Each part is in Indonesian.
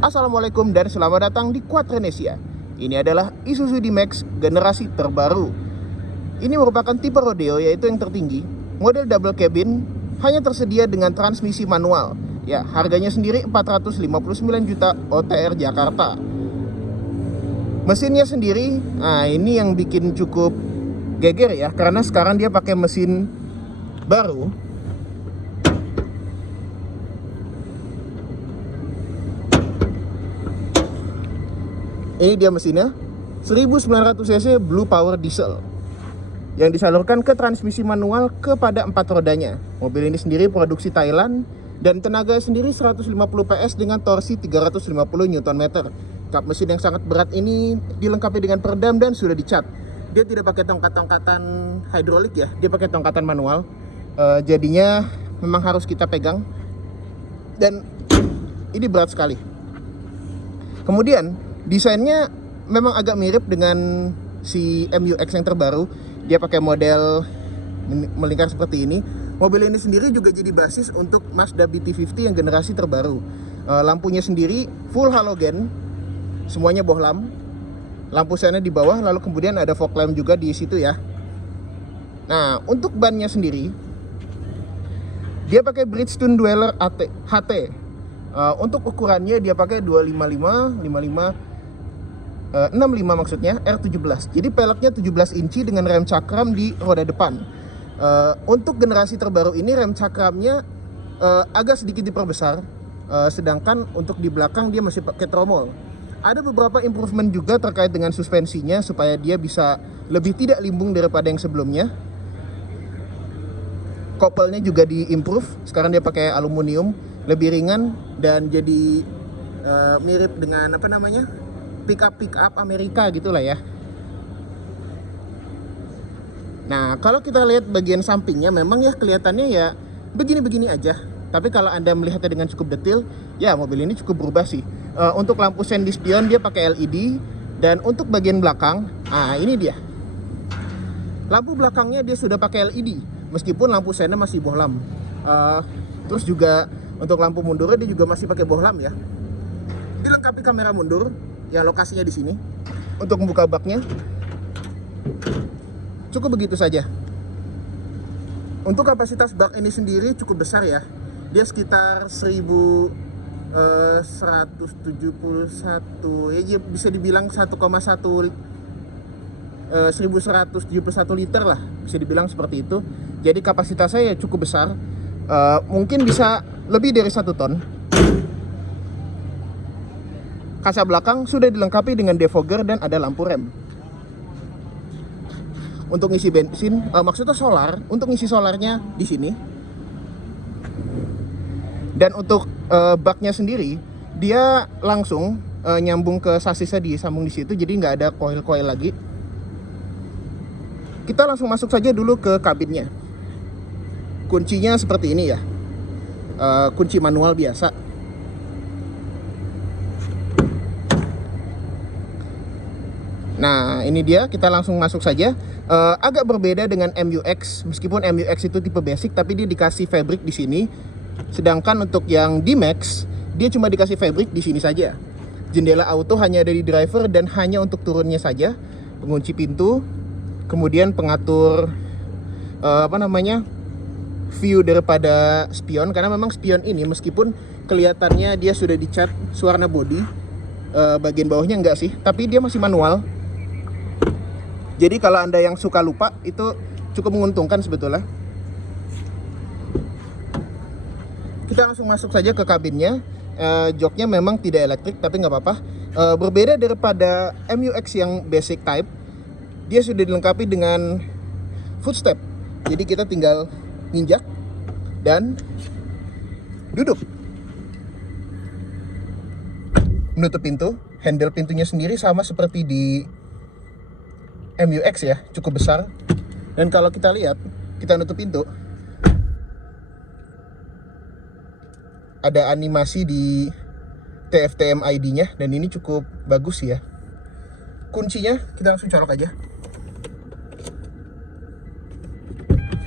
Assalamualaikum dan selamat datang di Quadranesia. Ini adalah Isuzu D-Max generasi terbaru. Ini merupakan tipe rodeo, yaitu yang tertinggi. Model double cabin, hanya tersedia dengan transmisi manual. Ya, harganya sendiri 459 juta OTR Jakarta. Mesinnya sendiri, nah ini yang bikin cukup geger ya, karena sekarang dia pakai mesin baru. Ini dia mesinnya, 1900 cc Blue Power Diesel yang disalurkan ke transmisi manual kepada 4 rodanya. Mobil ini sendiri produksi Thailand dan tenaga sendiri 150 PS dengan torsi 350 Nm. Kap mesin yang sangat berat ini dilengkapi dengan peredam dan sudah dicat. Dia tidak pakai tongkat-tongkatan hidrolik ya, dia pakai tongkatan manual. Jadinya memang harus kita pegang dan ini berat sekali. Kemudian desainnya memang agak mirip dengan si MU-X yang terbaru. Dia pakai model melingkar seperti ini. Mobil ini sendiri juga jadi basis untuk Mazda BT50 yang generasi terbaru. Lampunya sendiri full halogen, semuanya bohlam. Lampu sennya di bawah, lalu kemudian ada fog lamp juga di situ ya. Nah, untuk bannya sendiri, dia pakai Bridgestone Dweller HT. Untuk ukurannya dia pakai 65 maksudnya R17. Jadi peleknya 17 inci dengan rem cakram di roda depan. Untuk generasi terbaru ini rem cakramnya agak sedikit diperbesar, sedangkan untuk di belakang dia masih pakai tromol. Ada beberapa improvement juga terkait dengan suspensinya supaya dia bisa lebih tidak limbung daripada yang sebelumnya. Kopelnya juga diimprove, sekarang dia pakai aluminium, lebih ringan dan jadi mirip dengan pick up Amerika gitulah ya. Nah, kalau kita lihat bagian sampingnya memang ya kelihatannya ya begini-begini aja. Tapi kalau Anda melihatnya dengan cukup detail, ya mobil ini cukup berubah sih. Untuk lampu sen di spion dia pakai LED, dan untuk bagian belakang, ini dia. Lampu belakangnya dia sudah pakai LED, meskipun lampu sennya masih bohlam. Terus juga untuk lampu mundurnya dia juga masih pakai bohlam ya. Dilengkapi kamera mundur. Ya, lokasinya di sini. Untuk membuka baknya cukup begitu saja. Untuk kapasitas bak ini sendiri cukup besar ya. Dia sekitar 1171 ya, bisa dibilang 1171 liter lah, bisa dibilang seperti itu. Jadi kapasitasnya ya cukup besar. Mungkin bisa lebih dari 1 ton. Kaca belakang sudah dilengkapi dengan defogger dan ada lampu rem. Untuk ngisi bensin, maksudnya solar, untuk ngisi solarnya di sini. Dan untuk baknya sendiri, dia langsung nyambung ke sasisnya, disambung di situ, jadi nggak ada coil-coil lagi. Kita langsung masuk saja dulu ke kabinnya. Kuncinya seperti ini ya, kunci manual biasa. Nah, ini dia, kita langsung masuk saja. Agak berbeda dengan MU-X, meskipun MU-X itu tipe basic, tapi dia dikasih fabric di sini. Sedangkan untuk yang D-Max, dia cuma dikasih fabric di sini saja. Jendela auto hanya ada di driver dan hanya untuk turunnya saja. Pengunci pintu, kemudian pengatur view daripada spion, karena memang spion ini meskipun kelihatannya dia sudah dicat warna body, bagian bawahnya enggak sih, tapi dia masih manual. Jadi kalau Anda yang suka lupa, itu cukup menguntungkan sebetulnya. Kita langsung masuk saja ke kabinnya. Joknya memang tidak elektrik, tapi nggak apa-apa. Berbeda daripada MU-X yang basic type, dia sudah dilengkapi dengan footstep. Jadi kita tinggal nginjak dan duduk. Menutup pintu, handle pintunya sendiri sama seperti di MU-X ya, cukup besar. Dan kalau kita lihat, kita nutup pintu, ada animasi di TFTM ID-nya, dan ini cukup bagus ya. Kuncinya kita langsung colok aja.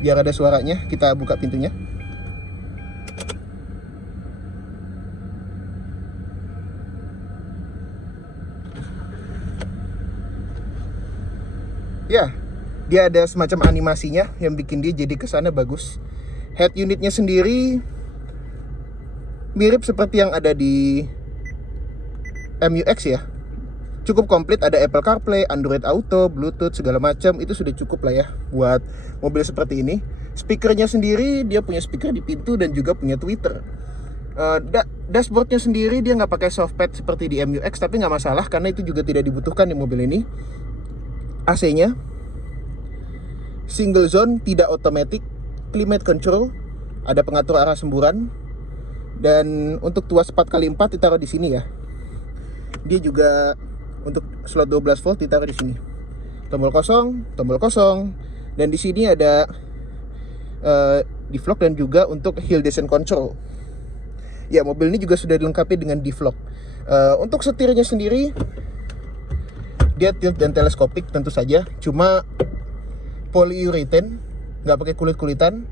Biar ada suaranya, kita buka pintunya. Ya, dia ada semacam animasinya yang bikin dia jadi kesannya bagus. Head unitnya sendiri mirip seperti yang ada di MUX ya. Cukup komplit, ada Apple CarPlay, Android Auto, Bluetooth, segala macam. Itu sudah cukup lah ya buat mobil seperti ini. Speakernya sendiri, dia punya speaker di pintu dan juga punya tweeter. Dashboardnya sendiri dia nggak pakai softpad seperti di MUX, tapi nggak masalah karena itu juga tidak dibutuhkan di mobil ini. AC-nya single zone, tidak automatic, climate control, ada pengatur arah semburan, dan untuk tuas 4x4 ditaruh di sini ya. Dia juga untuk slot 12 volt ditaruh di sini. Tombol kosong, dan di sini ada deflog dan juga untuk hill descent control. Ya, mobil ini juga sudah dilengkapi dengan deflog. Untuk setirnya sendiri dia tilt dan teleskopik tentu saja, cuma polyurethane, nggak pakai kulit-kulitan.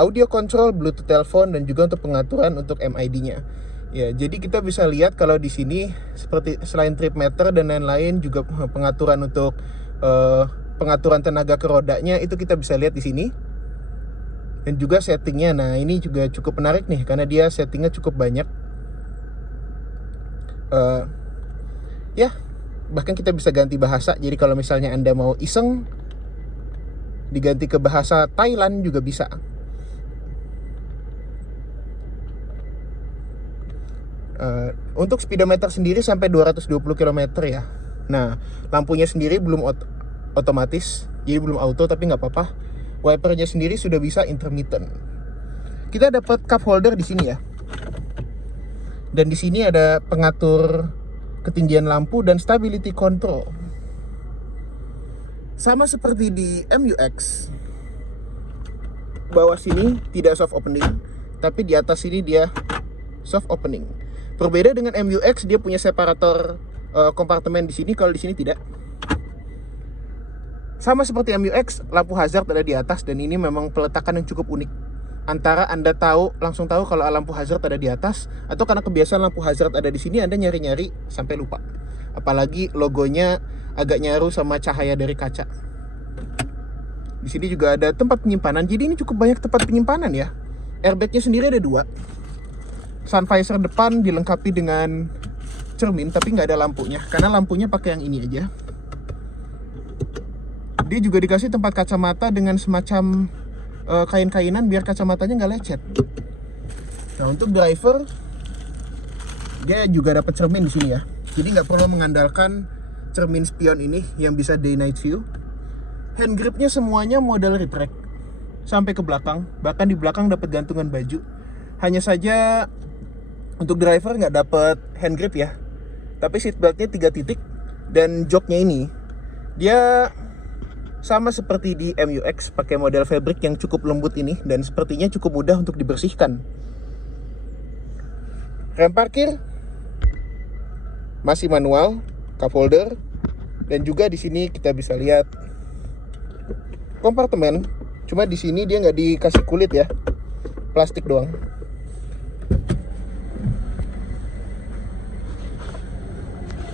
Audio control, Bluetooth telepon, dan juga untuk pengaturan untuk MID-nya. Ya, jadi kita bisa lihat kalau di sini seperti selain trip meter dan lain-lain juga pengaturan untuk pengaturan tenaga ke rodanya itu kita bisa lihat di sini. Dan juga settingnya, nah ini juga cukup menarik nih karena dia settingnya cukup banyak. Ya, bahkan kita bisa ganti bahasa. Jadi kalau misalnya Anda mau iseng diganti ke bahasa Thailand juga bisa. Untuk speedometer sendiri sampai 220 km ya. Nah, lampunya sendiri belum otomatis, jadi belum auto, tapi nggak apa-apa. Wipernya sendiri sudah bisa intermittent. Kita dapat cup holder di sini ya. Dan di sini ada pengatur ketinggian lampu dan stability control. Sama seperti di MUX. Bawah sini tidak soft opening, tapi di atas sini dia soft opening. Berbeda dengan MUX, dia punya separator kompartemen di sini, kalau di sini tidak. Sama seperti MUX, lampu hazard ada di atas, dan ini memang peletakan yang cukup unik. Antara Anda langsung tahu kalau lampu hazard ada di atas, atau karena kebiasaan lampu hazard ada di sini, Anda nyari-nyari sampai lupa. Apalagi logonya agak nyaru sama cahaya dari kaca. Di sini juga ada tempat penyimpanan, jadi ini cukup banyak tempat penyimpanan ya. Airbagnya sendiri ada 2. Sun visor depan dilengkapi dengan cermin, tapi nggak ada lampunya, karena lampunya pakai yang ini aja. Dia juga dikasih tempat kacamata dengan semacam kain-kainan biar kacamatanya nggak lecet. Nah, untuk driver dia juga dapat cermin di sini ya. Jadi nggak perlu mengandalkan cermin spion ini yang bisa day night view. Hand gripnya semuanya model retract sampai ke belakang, bahkan di belakang dapat gantungan baju. Hanya saja untuk driver nggak dapat hand grip ya, tapi seatbeltnya 3 titik, dan joknya ini dia sama seperti di MUX, pakai model fabric yang cukup lembut ini, dan sepertinya cukup mudah untuk dibersihkan. Rem parkir masih manual, cup holder, dan juga di sini kita bisa lihat kompartemen. Cuma di sini dia nggak dikasih kulit ya, plastik doang.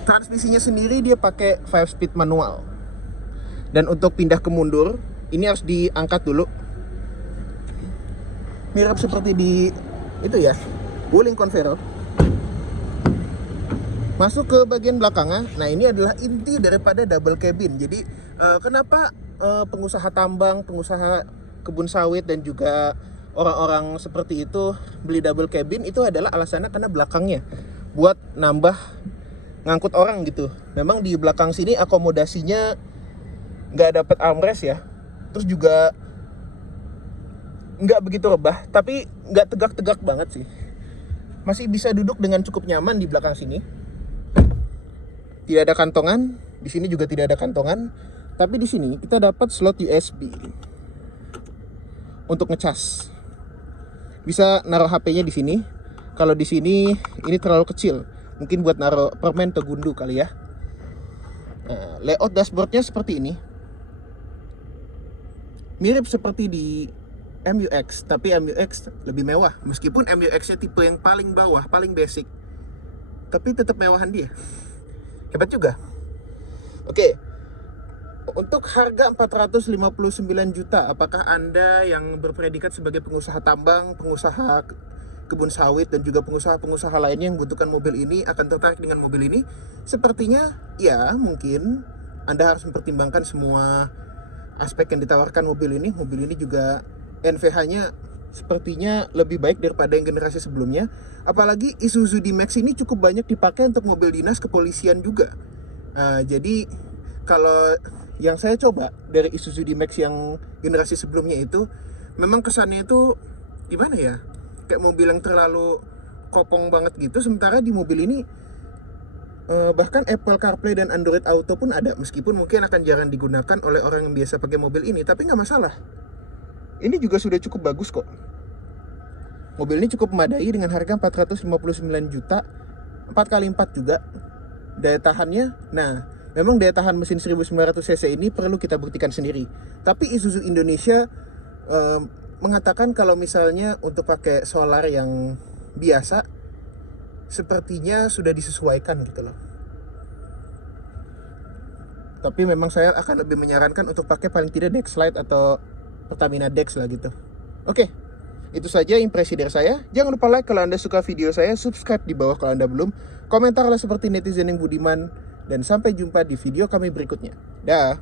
Transmisinya sendiri dia pakai 5-speed manual. Dan untuk pindah ke mundur, ini harus diangkat dulu. Mirip seperti di itu ya, Wuling Converter. Masuk ke bagian belakangnya. Nah, ini adalah inti daripada double cabin. Jadi kenapa pengusaha tambang, pengusaha kebun sawit, dan juga orang-orang seperti itu beli double cabin, itu adalah alasannya karena belakangnya buat nambah ngangkut orang gitu. Memang di belakang sini akomodasinya nggak dapat armrest ya, terus juga nggak begitu rebah, tapi nggak tegak-tegak banget sih. Masih bisa duduk dengan cukup nyaman di belakang sini. Tidak ada kantongan, di sini juga tidak ada kantongan, tapi di sini kita dapat slot USB untuk ngecas. Bisa naruh HP-nya di sini. Kalau di sini ini terlalu kecil, mungkin buat naruh permen atau gundu kali ya. Nah, layout dashboardnya seperti ini. Mirip seperti di MUX, tapi MUX lebih mewah. Meskipun MUX-nya tipe yang paling bawah, paling basic, tapi tetap mewahan dia. Hebat juga. Oke. Untuk harga 459 juta, apakah Anda yang berpredikat sebagai pengusaha tambang, pengusaha kebun sawit, dan juga pengusaha-pengusaha lainnya yang membutuhkan mobil ini akan tertarik dengan mobil ini? Sepertinya ya, mungkin Anda harus mempertimbangkan semua aspek yang ditawarkan mobil ini. Mobil ini juga NVH-nya sepertinya lebih baik daripada yang generasi sebelumnya. Apalagi Isuzu D-Max ini cukup banyak dipakai untuk mobil dinas kepolisian juga. Jadi kalau yang saya coba dari Isuzu D-Max yang generasi sebelumnya itu, memang kesannya itu gimana ya, kayak mobil yang terlalu kopong banget gitu. Sementara di mobil ini bahkan Apple CarPlay dan Android Auto pun ada, meskipun mungkin akan jarang digunakan oleh orang yang biasa pakai mobil ini, tapi nggak masalah. Ini juga sudah cukup bagus kok. Mobil ini cukup memadai dengan harga 459 juta, 4x4 juga. Daya tahannya, nah memang daya tahan mesin 1900 cc ini perlu kita buktikan sendiri. Tapi Isuzu Indonesia mengatakan kalau misalnya untuk pakai solar yang biasa, sepertinya sudah disesuaikan gitu loh. Tapi memang saya akan lebih menyarankan untuk pakai paling tidak Dexlite atau Pertamina Dex lah gitu. Oke, itu saja impresi dari saya. Jangan lupa like kalau Anda suka video saya, subscribe di bawah kalau Anda belum, komentarlah seperti netizen yang budiman, dan sampai jumpa di video kami berikutnya. Dah.